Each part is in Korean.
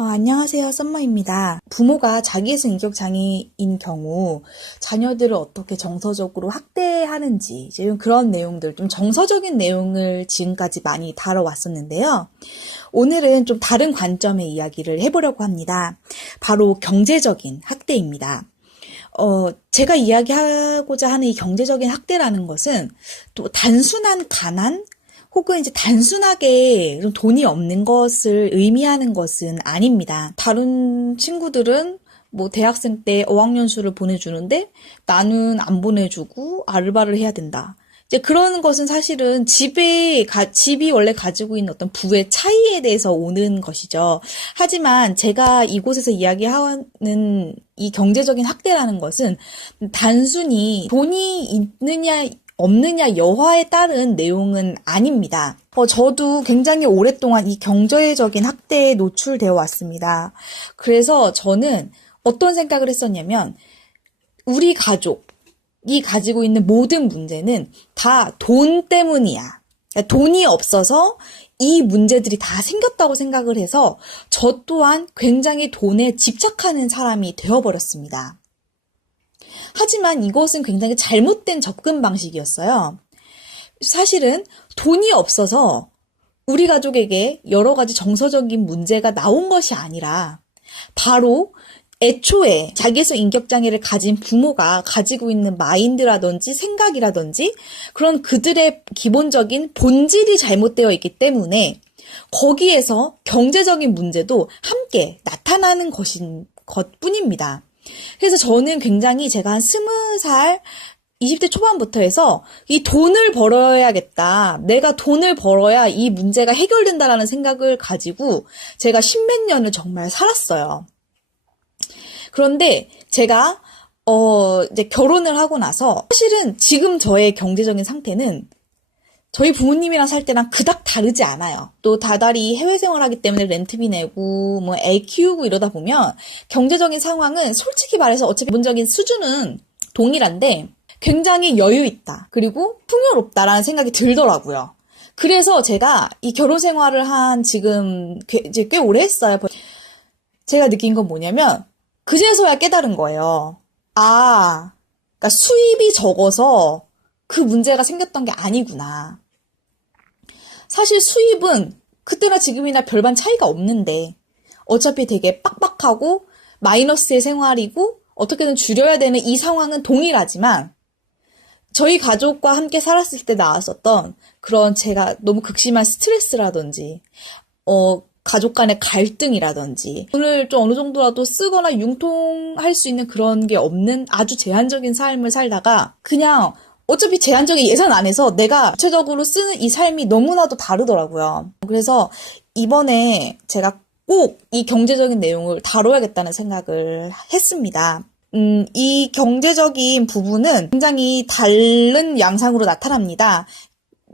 어, 안녕하세요. 썸머입니다. 부모가 자기애수 인격 장애인 경우 자녀들을 어떻게 정서적으로 학대하는지 이제 그런 내용들 좀 정서적인 내용을 지금까지 많이 다뤄왔었는데요. 오늘은 좀 다른 관점의 이야기를 해보려고 합니다. 바로 경제적인 학대입니다. 어, 제가 이야기하고자 하는 이 경제적인 학대라는 것은 또 단순한 가난, 혹은 이제 단순하게 좀 돈이 없는 것을 의미하는 것은 아닙니다. 다른 친구들은 뭐 대학생 때 어학연수를 보내주는데 나는 안 보내주고 아르바를 해야 된다. 이제 그런 것은 사실은 집에 가, 집이 원래 가지고 있는 어떤 부의 차이에 대해서 오는 것이죠. 하지만 제가 이곳에서 이야기하는 이 경제적인 학대라는 것은 단순히 돈이 있느냐 없느냐 여하에 따른 내용은 아닙니다. 어, 저도 굉장히 오랫동안 이 경제적인 학대에 노출되어 왔습니다. 그래서 저는 어떤 생각을 했었냐면 우리 가족이 가지고 있는 모든 문제는 다 돈 때문이야. 그러니까 돈이 없어서 이 문제들이 다 생겼다고 생각을 해서 저 또한 굉장히 돈에 집착하는 사람이 되어버렸습니다. 하지만 이것은 굉장히 잘못된 접근 방식이었어요. 사실은 돈이 없어서 우리 가족에게 여러 가지 정서적인 문제가 나온 것이 아니라 바로 애초에 자기에서 인격장애를 가진 부모가 가지고 있는 마인드라든지 생각이라든지 그런 그들의 기본적인 본질이 잘못되어 있기 때문에 거기에서 경제적인 문제도 함께 나타나는 것인 것 뿐입니다. 그래서 저는 굉장히 제가 한 스무 살 20대 초반부터 해서 이 돈을 벌어야겠다. 내가 돈을 벌어야 이 문제가 해결된다라는 생각을 가지고 제가 십몇 년을 정말 살았어요. 그런데 제가 어 이제 결혼을 하고 나서 사실은 지금 저의 경제적인 상태는 저희 부모님이랑 살 때랑 그닥 다르지 않아요. 또 다달이 해외 생활하기 때문에 렌트비 내고 뭐 애 키우고 이러다 보면 경제적인 상황은 솔직히 말해서 어차피 기본적인 수준은 동일한데 굉장히 여유 있다. 그리고 풍요롭다라는 생각이 들더라고요. 그래서 제가 이 결혼 생활을 한 지금 이제 꽤 오래 했어요. 제가 느낀 건 뭐냐면 그제서야 깨달은 거예요. 아, 그러니까 수입이 적어서 그 문제가 생겼던 게 아니구나. 사실 수입은 그때나 지금이나 별반 차이가 없는데 어차피 되게 빡빡하고 마이너스의 생활이고 어떻게든 줄여야 되는 이 상황은 동일하지만 저희 가족과 함께 살았을 때 나왔었던 그런 제가 너무 극심한 스트레스라든지 어 가족 간의 갈등이라든지 돈을 좀 어느 정도라도 쓰거나 융통할 수 있는 그런 게 없는 아주 제한적인 삶을 살다가 그냥 어차피 제한적인 예산 안에서 내가 구체적으로 쓰는 이 삶이 너무나도 다르더라고요. 그래서 이번에 제가 꼭 이 경제적인 내용을 다뤄야겠다는 생각을 했습니다. 음, 이 경제적인 부분은 굉장히 다른 양상으로 나타납니다.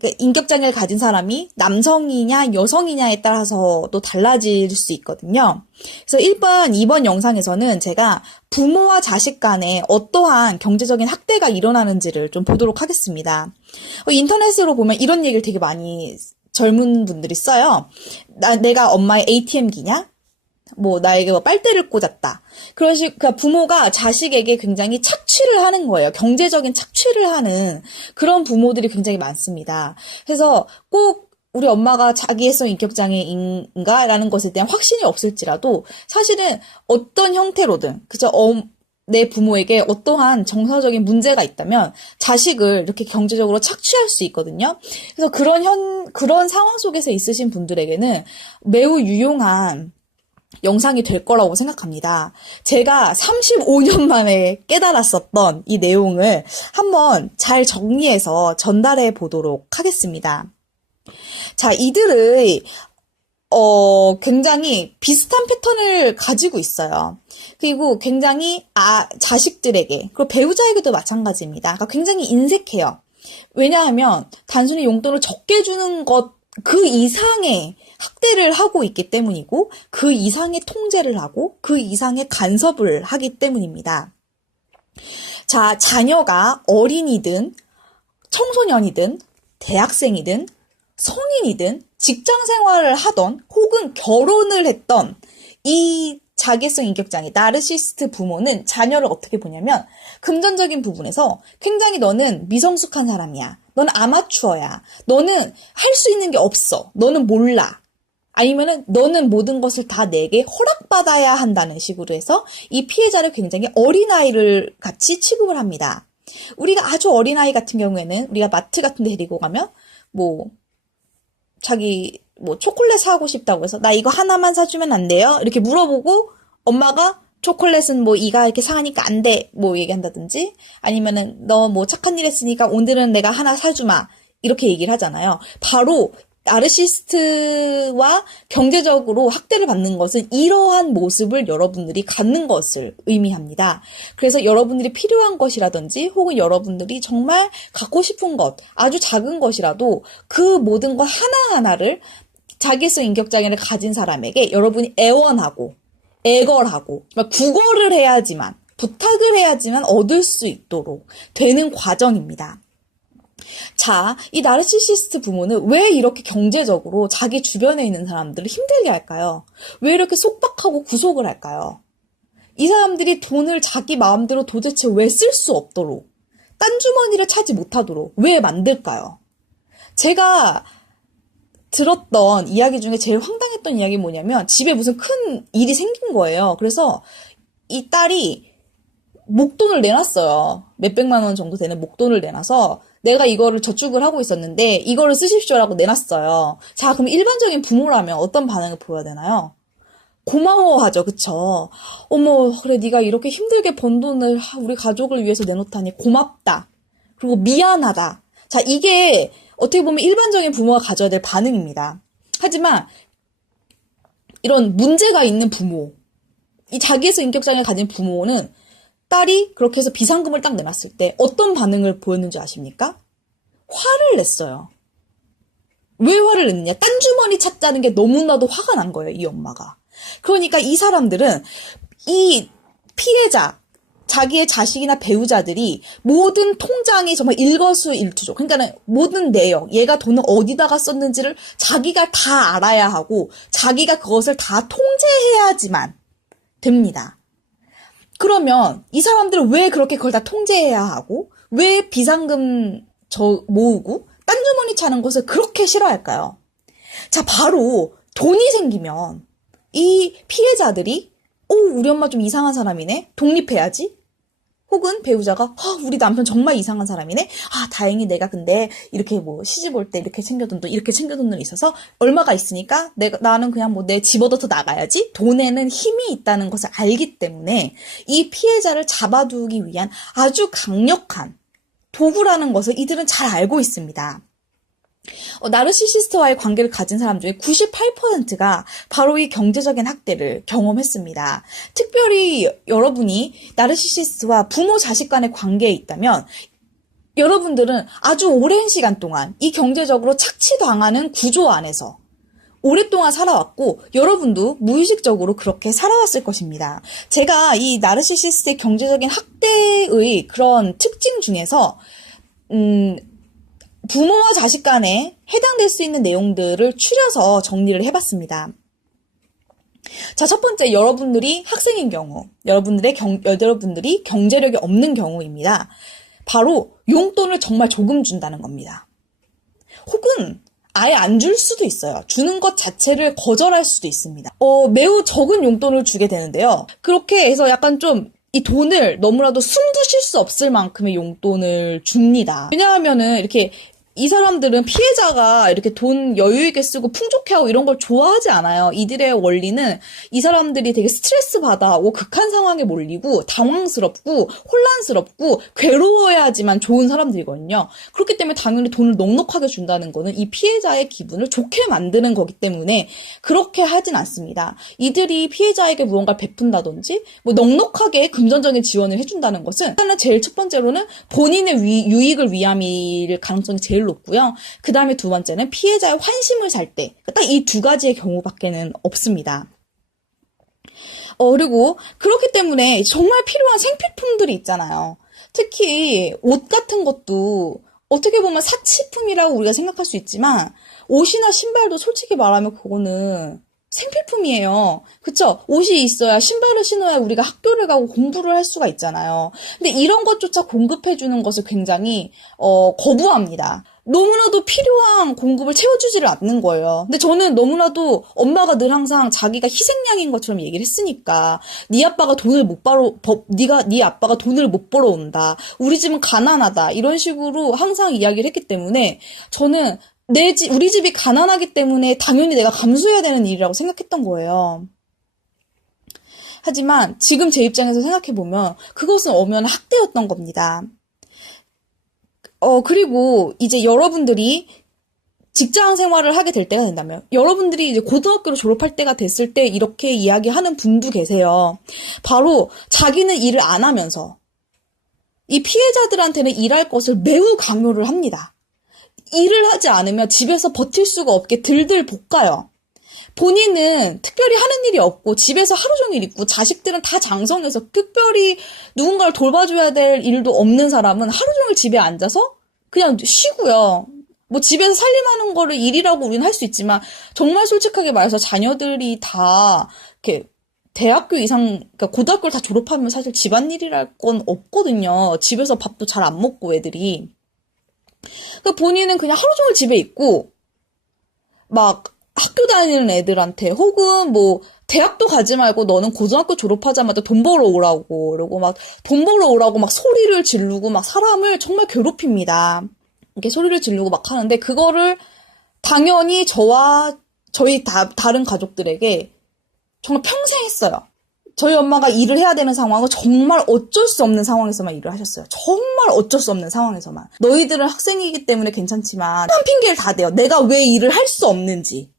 그 인격장애를 가진 사람이 남성이냐 여성이냐에 따라서도 달라질 수 있거든요. 그래서 1번, 2번 영상에서는 제가 부모와 자식 간에 어떠한 경제적인 학대가 일어나는지를 좀 보도록 하겠습니다. 어, 인터넷으로 보면 이런 얘기를 되게 많이 젊은 분들이 써요. 나, 내가 엄마의 ATM기냐? 뭐 나에게 뭐 빨대를 꽂았다. 그런 식, 그러니까 부모가 자식에게 굉장히 착취를 하는 거예요. 경제적인 착취를 하는 그런 부모들이 굉장히 많습니다. 그래서 꼭 우리 엄마가 자기애성 인격장애인가라는 것에 대한 확신이 없을지라도 사실은 어떤 형태로든 그저 어, 내 부모에게 어떠한 정서적인 문제가 있다면 자식을 이렇게 경제적으로 착취할 수 있거든요. 그래서 그런 현 그런 상황 속에서 있으신 분들에게는 매우 유용한 영상이 될 거라고 생각합니다. 제가 35년 만에 깨달았었던 이 내용을 한번 잘 정리해서 전달해 보도록 하겠습니다. 자, 이들의 어, 굉장히 비슷한 패턴을 가지고 있어요. 그리고 굉장히 아, 자식들에게, 그리고 배우자에게도 마찬가지입니다. 그러니까 굉장히 인색해요. 왜냐하면 단순히 용돈을 적게 주는 것 그 이상의 학대를 하고 있기 때문이고 그 이상의 통제를 하고 그 이상의 간섭을 하기 때문입니다. 자, 자녀가 어린이든 청소년이든 대학생이든 성인이든 직장 생활을 하던 혹은 결혼을 했던 이 자기성 인격장애, 나르시스트 부모는 자녀를 어떻게 보냐면, 금전적인 부분에서 굉장히 너는 미성숙한 사람이야. 너는 아마추어야. 너는 할 수 있는 게 없어. 너는 몰라. 아니면은 너는 모든 것을 다 내게 허락받아야 한다는 식으로 해서 이 피해자를 굉장히 어린아이를 같이 취급을 합니다. 우리가 아주 어린아이 같은 경우에는 우리가 마트 같은 데 데리고 가면 뭐 자기 뭐 초콜릿 사고 싶다고 해서 나 이거 하나만 사주면 안 돼요? 이렇게 물어보고 엄마가 초콜릿은 뭐 이가 이렇게 상하니까 안 돼. 뭐 얘기한다든지 아니면은 너 뭐 착한 일 했으니까 오늘은 내가 하나 사주마. 이렇게 얘기를 하잖아요. 바로 나르시스트와 경제적으로 학대를 받는 것은 이러한 모습을 여러분들이 갖는 것을 의미합니다. 그래서 여러분들이 필요한 것이라든지 혹은 여러분들이 정말 갖고 싶은 것, 아주 작은 것이라도 그 모든 것 하나하나를 자기성 인격장애를 가진 사람에게 여러분이 애원하고 애걸하고 구걸을 해야지만 부탁을 해야지만 얻을 수 있도록 되는 과정입니다. 자, 이 나르시시스트 부모는 왜 이렇게 경제적으로 자기 주변에 있는 사람들을 힘들게 할까요? 왜 이렇게 속박하고 구속을 할까요? 이 사람들이 돈을 자기 마음대로 도대체 왜 쓸 수 없도록, 딴 주머니를 차지 못하도록 왜 만들까요? 제가 들었던 이야기 중에 제일 황당했던 이야기 뭐냐면 집에 무슨 큰 일이 생긴 거예요. 그래서 이 딸이 목돈을 내놨어요. 몇백만 원 정도 되는 목돈을 내놔서 내가 이거를 저축을 하고 있었는데 이거를 쓰십시오라고 내놨어요. 자, 그럼 일반적인 부모라면 어떤 반응을 보여야 되나요? 고마워하죠, 그쵸? 어머, 그래, 네가 이렇게 힘들게 번 돈을 우리 가족을 위해서 내놓다니 고맙다. 그리고 미안하다. 자, 이게 어떻게 보면 일반적인 부모가 가져야 될 반응입니다. 하지만 이런 문제가 있는 부모, 이 자기에서 인격장애 가진 부모는 딸이 그렇게 해서 비상금을 딱 내놨을 때 어떤 반응을 보였는지 아십니까? 화를 냈어요. 왜 화를 냈냐? 딴 주머니 찾자는 게 너무나도 화가 난 거예요, 이 엄마가. 그러니까 이 사람들은 이 피해자, 자기의 자식이나 배우자들이 모든 통장이 정말 일거수일투족. 그러니까는 모든 내역, 얘가 돈을 어디다가 썼는지를 자기가 다 알아야 하고 자기가 그것을 다 통제해야지만 됩니다. 그러면 이 사람들은 왜 그렇게 그걸 다 통제해야 하고 왜 비상금 저 모으고 딴 주머니 차는 것을 그렇게 싫어할까요? 자, 바로 돈이 생기면 이 피해자들이 오, 우리 엄마 좀 이상한 사람이네. 독립해야지. 혹은 배우자가 아, 우리 남편 정말 이상한 사람이네. 아, 다행히 내가 근데 이렇게 뭐 시집 올 때 이렇게 챙겨둔 돈, 이렇게 챙겨둔 돈이 있어서 얼마가 있으니까 내가 나는 그냥 뭐 내 집어넣어 나가야지. 돈에는 힘이 있다는 것을 알기 때문에 이 피해자를 잡아두기 위한 아주 강력한 도구라는 것을 이들은 잘 알고 있습니다. 어, 나르시시스트와의 관계를 가진 사람 중에 98%가 바로 이 경제적인 학대를 경험했습니다. 특별히 여러분이 나르시시스트와 부모 자식 간의 관계에 있다면 여러분들은 아주 오랜 시간 동안 이 경제적으로 착취당하는 구조 안에서 오랫동안 살아왔고 여러분도 무의식적으로 그렇게 살아왔을 것입니다. 제가 이 나르시시스트의 경제적인 학대의 그런 특징 중에서 음, 부모와 자식 간에 해당될 수 있는 내용들을 추려서 정리를 해봤습니다. 자, 첫 번째, 여러분들이 학생인 경우, 여러분들의 경, 여러분들이 경제력이 없는 경우입니다. 바로 용돈을 정말 조금 준다는 겁니다. 혹은 아예 안 줄 수도 있어요. 주는 것 자체를 거절할 수도 있습니다. 어, 매우 적은 용돈을 주게 되는데요. 그렇게 해서 약간 좀 이 돈을 너무나도 숨도 쉴 수 없을 만큼의 용돈을 줍니다. 왜냐하면은 이렇게 이 사람들은 피해자가 이렇게 돈 여유 있게 쓰고 풍족해 하고 이런 걸 좋아하지 않아요. 이들의 원리는 이 사람들이 되게 스트레스 받아하고 극한 상황에 몰리고 당황스럽고 혼란스럽고 괴로워야지만 좋은 사람들이거든요. 그렇기 때문에 당연히 돈을 넉넉하게 준다는 거는 이 피해자의 기분을 좋게 만드는 거기 때문에 그렇게 하진 않습니다. 이들이 피해자에게 무언가를 베푼다든지 뭐 넉넉하게 금전적인 지원을 해준다는 것은 일단은 제일 첫 번째로는 본인의 위, 유익을 위함일 가능성이 제일 높고요. 그 다음에 두 번째는 피해자의 환심을 살 때, 딱 이 두 가지의 경우밖에는 없습니다. 어, 그리고 그렇기 때문에 정말 필요한 생필품들이 있잖아요. 특히 옷 같은 것도 어떻게 보면 사치품이라고 우리가 생각할 수 있지만 옷이나 신발도 솔직히 말하면 그거는 생필품이에요. 그쵸? 옷이 있어야 신발을 신어야 우리가 학교를 가고 공부를 할 수가 있잖아요. 근데 이런 것조차 공급해주는 것을 굉장히, 어, 거부합니다. 너무나도 필요한 공급을 채워주지를 않는 거예요. 근데 저는 너무나도 엄마가 늘 항상 자기가 희생양인 것처럼 얘기를 했으니까 네 아빠가 돈을 못 벌어 버, 네가 네 아빠가 돈을 못 벌어 온다. 우리 집은 가난하다. 이런 식으로 항상 이야기를 했기 때문에 저는 내 집, 우리 집이 가난하기 때문에 당연히 내가 감수해야 되는 일이라고 생각했던 거예요. 하지만 지금 제 입장에서 생각해보면 그것은 엄연한 학대였던 겁니다. 어, 그리고 이제 여러분들이 직장 생활을 하게 될 때가 된다면, 여러분들이 이제 고등학교를 졸업할 때가 됐을 때 이렇게 이야기하는 분도 계세요. 바로 자기는 일을 안 하면서 이 피해자들한테는 일할 것을 매우 강요를 합니다. 일을 하지 않으면 집에서 버틸 수가 없게 들들 볶아요. 본인은 특별히 하는 일이 없고 집에서 하루 종일 있고 자식들은 다 장성해서 특별히 누군가를 돌봐줘야 될 일도 없는 사람은 하루 종일 집에 앉아서 그냥 쉬고요. 뭐 집에서 살림하는 거를 일이라고 우리는 할 수 있지만 정말 솔직하게 말해서 자녀들이 다 이렇게 대학교 이상, 그러니까 고등학교를 다 졸업하면 사실 집안일이랄 건 없거든요. 집에서 밥도 잘 안 먹고 애들이. 그 본인은 그냥 하루 종일 집에 있고 막 학교 다니는 애들한테 혹은 뭐 대학도 가지 말고 너는 고등학교 졸업하자마자 돈 벌어 오라고 그러고 막 돈 벌어 오라고 막 소리를 지르고 막 사람을 정말 괴롭힙니다. 이렇게 소리를 지르고 막 하는데 그거를 당연히 저와 저희 다, 다른 가족들에게 정말 평생 했어요. 저희 엄마가 일을 해야 되는 상황은 정말 어쩔 수 없는 상황에서만 일을 하셨어요. 정말 어쩔 수 없는 상황에서만. 너희들은 학생이기 때문에 괜찮지만 한 핑계를 다 대요. 내가 왜 일을 할 수 없는지.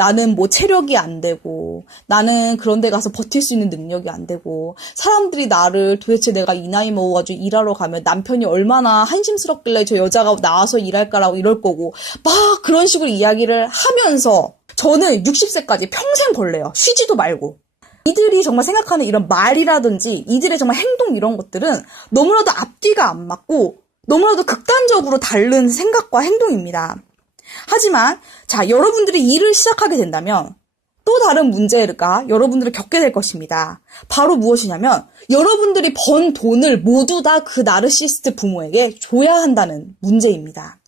나는 뭐 체력이 안 되고, 나는 그런 데 가서 버틸 수 있는 능력이 안 되고, 사람들이 나를 도대체 내가 이 나이 먹어가지고 일하러 가면 남편이 얼마나 한심스럽길래 저 여자가 나와서 일할까라고 이럴 거고, 막 그런 식으로 이야기를 하면서, 저는 60세까지 평생 걸래요. 쉬지도 말고. 이들이 정말 생각하는 이런 말이라든지 이들의 정말 행동 이런 것들은 너무나도 앞뒤가 안 맞고 너무나도 극단적으로 다른 생각과 행동입니다. 하지만 자 여러분들이 일을 시작하게 된다면 또 다른 문제가 여러분들을 겪게 될 것입니다. 바로 무엇이냐면 여러분들이 번 돈을 모두 다 그 나르시스트 부모에게 줘야 한다는 문제입니다.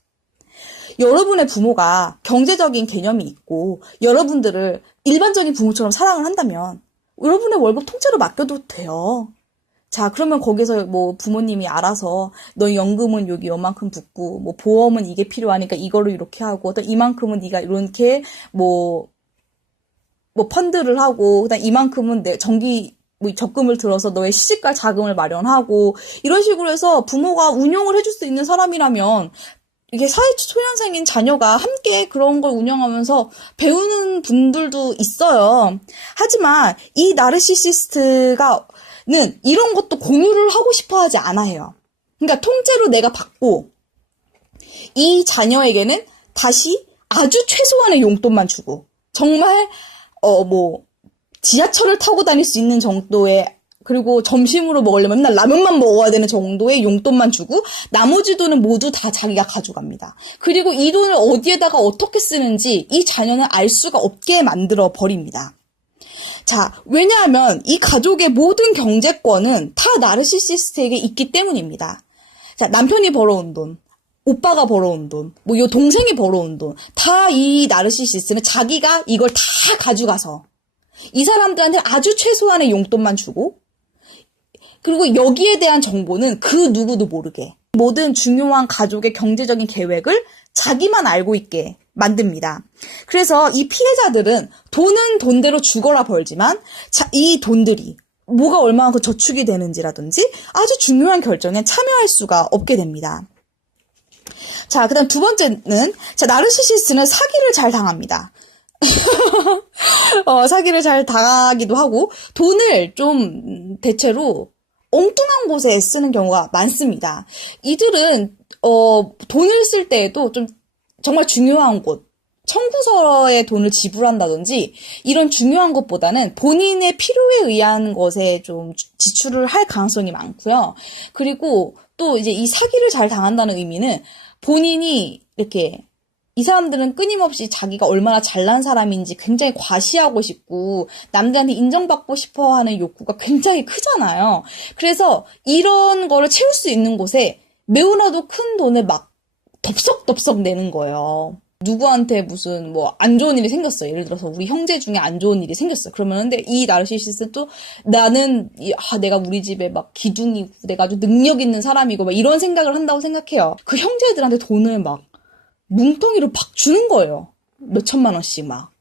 여러분의 부모가 경제적인 개념이 있고 여러분들을 일반적인 부모처럼 사랑을 한다면 여러분의 월급 통째로 맡겨도 돼요. 자, 그러면 거기서 뭐 부모님이 알아서 너 연금은 여기 요만큼 붙고 뭐 보험은 이게 필요하니까 이거를 이렇게 하고 또 이만큼은 네가 이렇게 뭐뭐 펀드를 하고 그다음 이만큼은 내 정기 뭐 적금을 들어서 너의 시집갈 자금을 마련하고 이런 식으로 해서 부모가 운영을 해줄 수 있는 사람이라면 이게 사회초년생인 자녀가 함께 그런 걸 운영하면서 배우는 분들도 있어요. 하지만 이 나르시시스트가 는 이런 것도 공유를 하고 싶어 하지 않아요. 그러니까 통째로 내가 받고 이 자녀에게는 다시 아주 최소한의 용돈만 주고 정말 어 뭐 지하철을 타고 다닐 수 있는 정도의 그리고 점심으로 먹으려면 맨날 라면만 먹어야 되는 정도의 용돈만 주고 나머지 돈은 모두 다 자기가 가져갑니다. 그리고 이 돈을 어디에다가 어떻게 쓰는지 이 자녀는 알 수가 없게 만들어 버립니다. 자, 왜냐하면 이 가족의 모든 경제권은 다 나르시시스트에게 있기 때문입니다. 자, 남편이 벌어온 돈, 오빠가 벌어온 돈, 뭐 요 동생이 벌어온 돈, 다 이 나르시시스트는 자기가 이걸 다 가져가서 이 사람들한테 아주 최소한의 용돈만 주고 그리고 여기에 대한 정보는 그 누구도 모르게 모든 중요한 가족의 경제적인 계획을 자기만 알고 있게 만듭니다. 그래서 이 피해자들은 돈은 돈대로 죽어라 벌지만 자, 이 돈들이 뭐가 얼마만큼 저축이 되는지라든지 아주 중요한 결정에 참여할 수가 없게 됩니다. 자, 그 다음 두 번째는, 자, 나르시시스트는 사기를 잘 당합니다. 어, 사기를 잘 당하기도 하고, 돈을 좀 대체로 엉뚱한 곳에 쓰는 경우가 많습니다. 이들은, 어, 돈을 쓸 때에도 좀 정말 중요한 곳, 청구서에 돈을 지불한다든지 이런 중요한 것보다는 본인의 필요에 의한 것에 좀 지출을 할 가능성이 많고요. 그리고 또 이제 이 사기를 잘 당한다는 의미는 본인이 이렇게 이 사람들은 끊임없이 자기가 얼마나 잘난 사람인지 굉장히 과시하고 싶고 남들한테 인정받고 싶어 하는 욕구가 굉장히 크잖아요. 그래서 이런 거를 채울 수 있는 곳에 매우나도 큰 돈을 막 덥석덥석 내는 거예요. 누구한테 무슨 뭐 안 좋은 일이 생겼어. 예를 들어서 우리 형제 중에 안 좋은 일이 생겼어. 그러면 근데 이 나르시시스는 또 나는 이- 아 내가 우리 집에 막 기둥이고 내가 아주 능력 있는 사람이고 막 이런 생각을 한다고 생각해요. 그 형제들한테 돈을 막 뭉텅이로 막 주는 거예요. 몇 천만 원씩 막.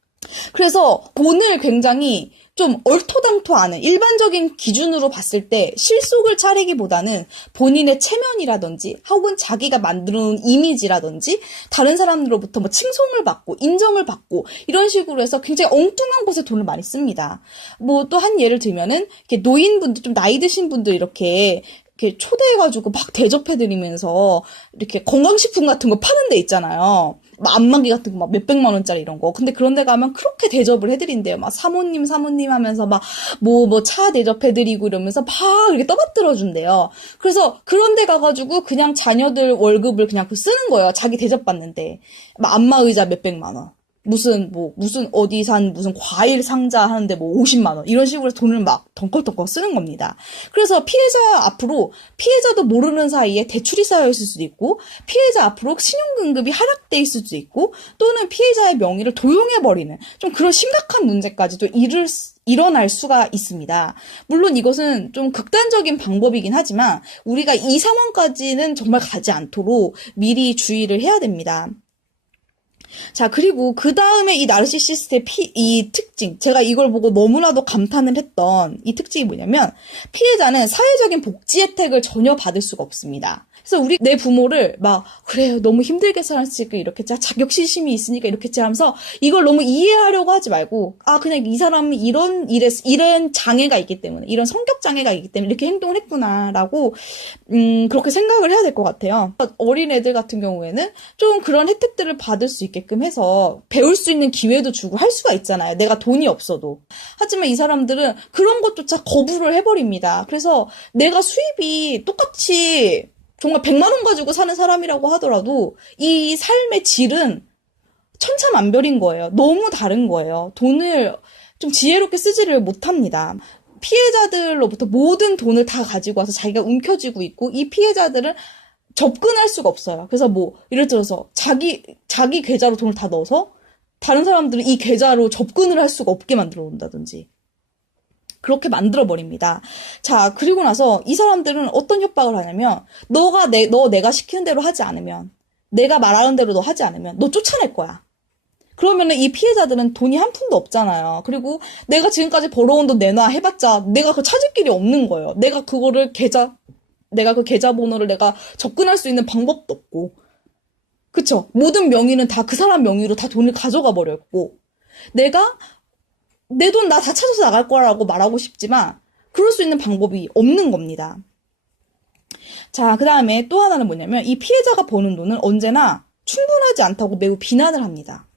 그래서 돈을 굉장히 좀 얼토당토 않은 일반적인 기준으로 봤을 때 실속을 차리기보다는 본인의 체면이라든지 혹은 자기가 놓은 이미지라든지 다른 사람들로부터 뭐 칭송을 받고 인정을 받고 이런 식으로 해서 굉장히 엉뚱한 곳에 돈을 많이 씁니다. 뭐 또 한 예를 들면은 이렇게 노인분들 좀 나이 드신 분들 이렇게 이렇게 초대해가지고 막 대접해드리면서 이렇게 건강식품 같은 거 파는 데 있잖아요. 막 안마기 같은 거 막 몇백만 원짜리 이런 거. 근데 그런 데 가면 그렇게 대접을 해드린대요. 막 사모님, 사모님 하면서 막 뭐, 뭐 차 대접해드리고 이러면서 막 이렇게 떠받들어준대요. 그래서 그런 데 가가지고 그냥 자녀들 월급을 그냥 그 쓰는 거예요. 자기 대접받는데. 막 안마 의자 몇백만 원. 무슨 뭐 무슨 어디 산 무슨 과일 상자 하는데 뭐 50만 원 이런 식으로 돈을 막 덩컬덩컬 쓰는 겁니다. 그래서 피해자 앞으로 피해자도 모르는 사이에 대출이 쌓여 있을 수도 있고 피해자 앞으로 신용등급이 하락돼 있을 수도 있고 또는 피해자의 명의를 도용해 버리는 좀 그런 심각한 문제까지도 이를 수- 일어날 수가 있습니다. 물론 이것은 좀 극단적인 방법이긴 하지만 우리가 이 상황까지는 정말 가지 않도록 미리 주의를 해야 됩니다. 자, 그리고 그 다음에 이 나르시시스트의 피, 이 특징. 제가 이걸 보고 너무나도 감탄을 했던 이 특징이 뭐냐면, 피해자는 사회적인 복지 혜택을 전혀 받을 수가 없습니다. 그래서 우리, 내 부모를 막, 그래요. 너무 힘들게 살았으니까 이렇겠지. 아, 자격지심이 있으니까 이렇겠지 하면서 이걸 너무 이해하려고 하지 말고, 아, 그냥 이 사람이 이런 일에, 이런 장애가 있기 때문에, 이런 성격 장애가 있기 때문에 이렇게 행동을 했구나라고, 음, 그렇게 생각을 해야 될 것 같아요. 어린 애들 같은 경우에는 좀 그런 혜택들을 받을 수 있게 끔 해서 배울 수 있는 기회도 주고 할 수가 있잖아요. 내가 돈이 없어도. 하지만 이 사람들은 그런 것조차 거부를 해버립니다. 그래서 내가 수입이 똑같이 정말 100만 원 가지고 사는 사람이라고 하더라도 이 삶의 질은 천차만별인 거예요. 너무 다른 거예요. 돈을 좀 지혜롭게 쓰지를 못합니다. 피해자들로부터 모든 돈을 다 가지고 와서 자기가 움켜쥐고 있고 이 피해자들은 접근할 수가 없어요. 그래서 뭐 예를 들어서 자기 자기 계좌로 돈을 다 넣어서 다른 사람들은 이 계좌로 접근을 할 수가 없게 만들어 놓는다든지 그렇게 만들어 버립니다. 자, 그리고 나서 이 사람들은 어떤 협박을 하냐면 너가 내 너 내가 시키는 대로 하지 않으면 내가 말하는 대로 너 하지 않으면 너 쫓아낼 거야. 그러면은 이 피해자들은 돈이 한 푼도 없잖아요. 그리고 내가 지금까지 벌어온 돈 내놔 해봤자 내가 그 찾을 길이 없는 거예요. 내가 그거를 계좌, 내가 그 계좌번호를 내가 접근할 수 있는 방법도 없고. 그쵸? 모든 명의는 다 그 사람 명의로 다 돈을 가져가 버렸고. 내가 내 돈 나 다 찾아서 나갈 거라고 말하고 싶지만 그럴 수 있는 방법이 없는 겁니다. 자, 그 다음에 또 하나는 뭐냐면 이 피해자가 버는 돈은 언제나 충분하지 않다고 매우 비난을 합니다.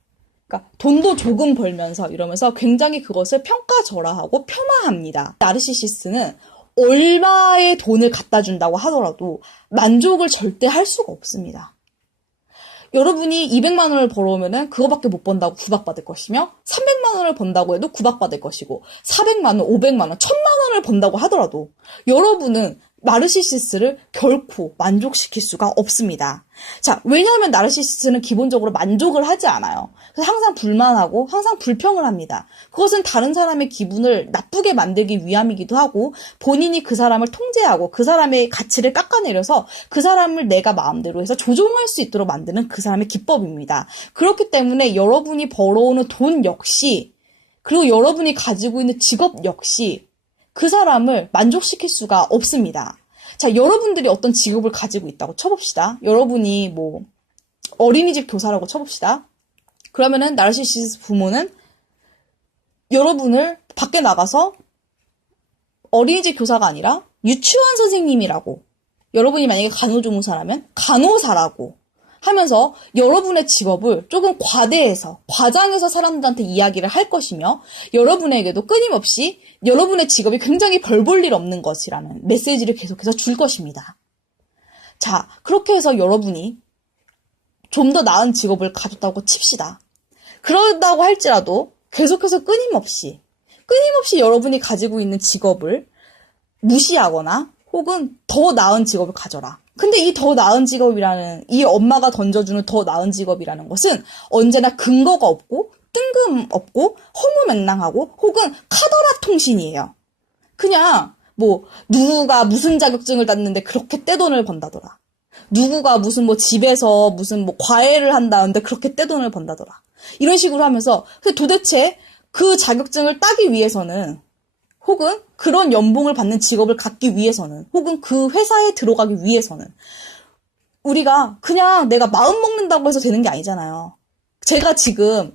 그러니까 돈도 조금 벌면서 이러면서 굉장히 그것을 평가절하하고 폄하합니다. 나르시시스는 얼마의 돈을 갖다 준다고 하더라도 만족을 절대 할 수가 없습니다. 여러분이 200만 원을 벌어오면은 그거밖에 못 번다고 구박받을 것이며 300만 원을 번다고 해도 구박받을 것이고 400만 원, 500만 원, 1000만 원을 번다고 하더라도 여러분은 나르시시스를 결코 만족시킬 수가 없습니다. 자, 왜냐하면 나르시시스는 기본적으로 만족을 하지 않아요. 그래서 항상 불만하고 항상 불평을 합니다. 그것은 다른 사람의 기분을 나쁘게 만들기 위함이기도 하고 본인이 그 사람을 통제하고 그 사람의 가치를 깎아내려서 그 사람을 내가 마음대로 해서 조종할 수 있도록 만드는 그 사람의 기법입니다. 그렇기 때문에 여러분이 벌어오는 돈 역시 그리고 여러분이 가지고 있는 직업 역시 그 사람을 만족시킬 수가 없습니다. 자, 여러분들이 어떤 직업을 가지고 있다고 쳐봅시다. 여러분이 뭐, 어린이집 교사라고 쳐봅시다. 그러면은, 나르시시스 부모는 여러분을 밖에 나가서 어린이집 교사가 아니라 유치원 선생님이라고, 여러분이 만약에 간호조무사라면 간호사라고 하면서 여러분의 직업을 조금 과대해서, 과장해서 사람들한테 이야기를 할 것이며, 여러분에게도 끊임없이 여러분의 직업이 굉장히 별 볼 일 없는 것이라는 메시지를 계속해서 줄 것입니다. 자, 그렇게 해서 여러분이 좀 더 나은 직업을 가졌다고 칩시다. 그런다고 할지라도 계속해서 끊임없이, 끊임없이 여러분이 가지고 있는 직업을 무시하거나 혹은 더 나은 직업을 가져라. 근데 이 더 나은 직업이라는, 이 엄마가 던져주는 더 나은 직업이라는 것은 언제나 근거가 없고 뜬금없고 허무맹랑하고 혹은 카더라 통신이에요. 그냥 뭐 누구가 무슨 자격증을 땄는데 그렇게 떼돈을 번다더라. 누구가 무슨 뭐 집에서 무슨 뭐 과외를 한다는데 그렇게 떼돈을 번다더라. 이런 식으로 하면서 도대체 그 자격증을 따기 위해서는 혹은 그런 연봉을 받는 직업을 갖기 위해서는 혹은 그 회사에 들어가기 위해서는 우리가 그냥 내가 마음 먹는다고 해서 되는 게 아니잖아요. 제가 지금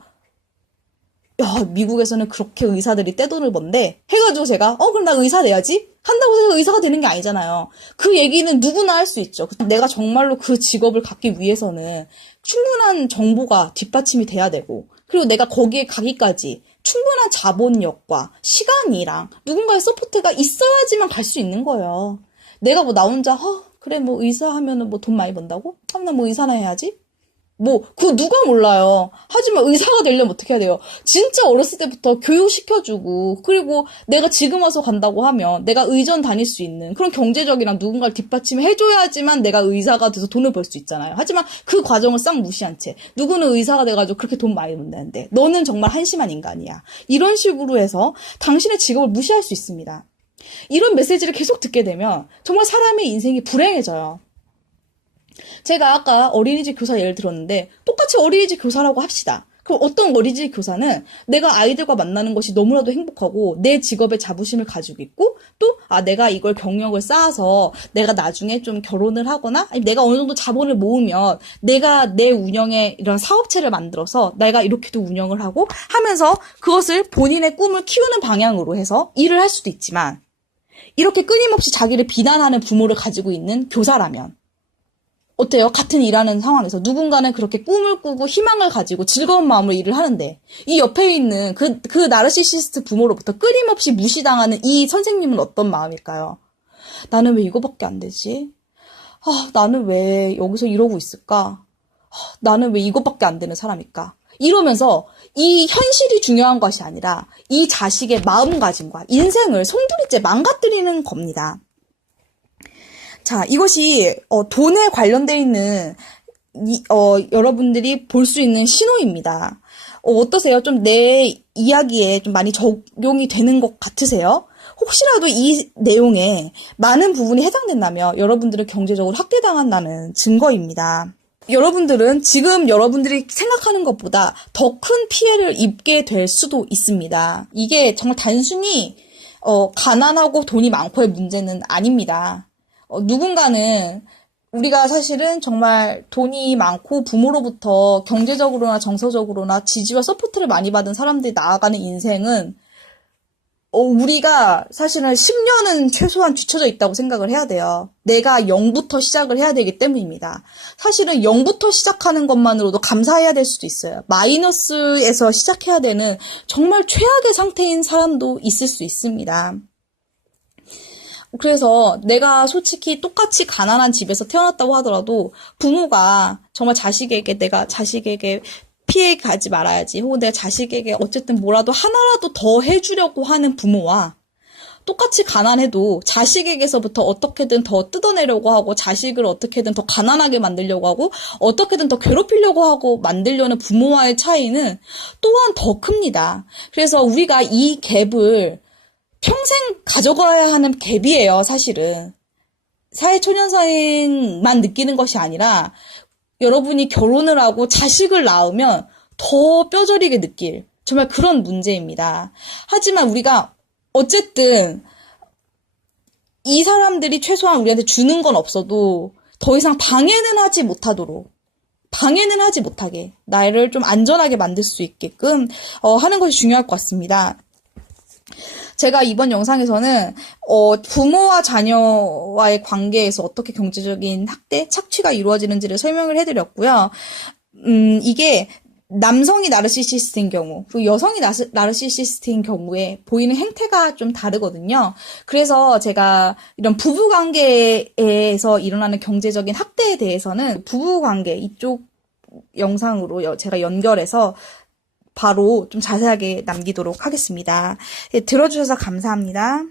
야, 미국에서는 그렇게 의사들이 떼돈을 번대. 해가지고 제가, 어, 그럼 나 의사 돼야지? 한다고 해서 의사가 되는 게 아니잖아요. 그 얘기는 누구나 할 수 있죠. 내가 정말로 그 직업을 갖기 위해서는 충분한 정보가 뒷받침이 돼야 되고, 그리고 내가 거기에 가기까지 충분한 자본력과 시간이랑 누군가의 서포트가 있어야지만 갈 수 있는 거예요. 내가 뭐 나 혼자, 어, 그래, 뭐 의사 하면은 뭐 돈 많이 번다고? 그럼 나뭐 의사나 해야지? 뭐, 그 누가 몰라요. 하지만 의사가 되려면 어떻게 해야 돼요? 진짜 어렸을 때부터 교육시켜주고, 그리고 내가 지금 와서 간다고 하면 내가 의전 다닐 수 있는 그런 경제적이랑 누군가를 뒷받침 해줘야지만 내가 의사가 돼서 돈을 벌 수 있잖아요. 하지만 그 과정을 싹 무시한 채, 누구는 의사가 돼가지고 그렇게 돈 많이 번다는데, 너는 정말 한심한 인간이야. 이런 식으로 해서 당신의 직업을 무시할 수 있습니다. 이런 메시지를 계속 듣게 되면 정말 사람의 인생이 불행해져요. 제가 아까 어린이집 교사 예를 들었는데 똑같이 어린이집 교사라고 합시다. 그럼 어떤 어린이집 교사는 내가 아이들과 만나는 것이 너무나도 행복하고 내 직업에 자부심을 가지고 있고 또 아 내가 이걸 경력을 쌓아서 내가 나중에 좀 결혼을 하거나 내가 어느 정도 자본을 모으면 내가 내 운영에 이런 사업체를 만들어서 내가 이렇게도 운영을 하고 하면서 그것을 본인의 꿈을 키우는 방향으로 해서 일을 할 수도 있지만 이렇게 끊임없이 자기를 비난하는 부모를 가지고 있는 교사라면 어때요? 같은 일하는 상황에서 누군가는 그렇게 꿈을 꾸고 희망을 가지고 즐거운 마음으로 일을 하는데 이 옆에 있는 그, 그 나르시시스트 부모로부터 끊임없이 무시당하는 이 선생님은 어떤 마음일까요? 나는 왜 이거밖에 안 되지? 아, 나는 왜 여기서 이러고 있을까? 아, 나는 왜 이것밖에 안 되는 사람일까? 이러면서 이 현실이 중요한 것이 아니라 이 자식의 마음가짐과 인생을 송두리째 망가뜨리는 겁니다. 자, 이것이 어, 돈에 관련되어 있는 이, 어, 여러분들이 볼 수 있는 신호입니다. 어, 떠세요 좀 내 이야기에 좀 많이 적용이 되는 것 같으세요? 혹시라도 이 내용에 많은 부분이 해당된다면 여러분들은 경제적으로 학대당한다는 증거입니다. 여러분들은 지금 여러분들이 생각하는 것보다 더 큰 피해를 입게 될 수도 있습니다. 이게 정말 단순히 어, 가난하고 돈이 많고의 문제는 아닙니다. 어, 누군가는 우리가 사실은 정말 돈이 많고 부모로부터 경제적으로나 정서적으로나 지지와 서포트를 많이 받은 사람들이 나아가는 인생은 어, 우리가 사실은 10년은 최소한 뒤쳐져 있다고 생각을 해야 돼요. 내가 0부터 시작을 해야 되기 때문입니다. 사실은 0부터 시작하는 것만으로도 감사해야 될 수도 있어요. 마이너스에서 시작해야 되는 정말 최악의 상태인 사람도 있을 수 있습니다. 그래서 내가 솔직히 똑같이 가난한 집에서 태어났다고 하더라도 부모가 정말 자식에게 내가 자식에게 피해 가지 말아야지 혹은 내가 자식에게 어쨌든 뭐라도 하나라도 더 해주려고 하는 부모와 똑같이 가난해도 자식에게서부터 어떻게든 더 뜯어내려고 하고 자식을 어떻게든 더 가난하게 만들려고 하고 어떻게든 더 괴롭히려고 하고 만들려는 부모와의 차이는 또한 더 큽니다. 그래서 우리가 이 갭을 평생 가져가야 하는 갭이에요, 사실은. 사회초년생만 느끼는 것이 아니라 여러분이 결혼을 하고 자식을 낳으면 더 뼈저리게 느낄 정말 그런 문제입니다. 하지만 우리가 어쨌든 이 사람들이 최소한 우리한테 주는 건 없어도 더 이상 방해는 하지 못하도록 방해는 하지 못하게 나를 좀 안전하게 만들 수 있게끔 어, 하는 것이 중요할 것 같습니다. 제가 이번 영상에서는 어, 부모와 자녀와의 관계에서 어떻게 경제적인 학대, 착취가 이루어지는지를 설명을 해드렸고요. 음, 이게 남성이 나르시시스트인 경우, 그리고 여성이 나르, 나르시시스트인 경우에 보이는 행태가 좀 다르거든요. 그래서 제가 이런 부부 관계에서 일어나는 경제적인 학대에 대해서는 부부 관계 이쪽 영상으로 여- 제가 연결해서 바로 좀 자세하게 남기도록 하겠습니다. 예, 들어주셔서 감사합니다.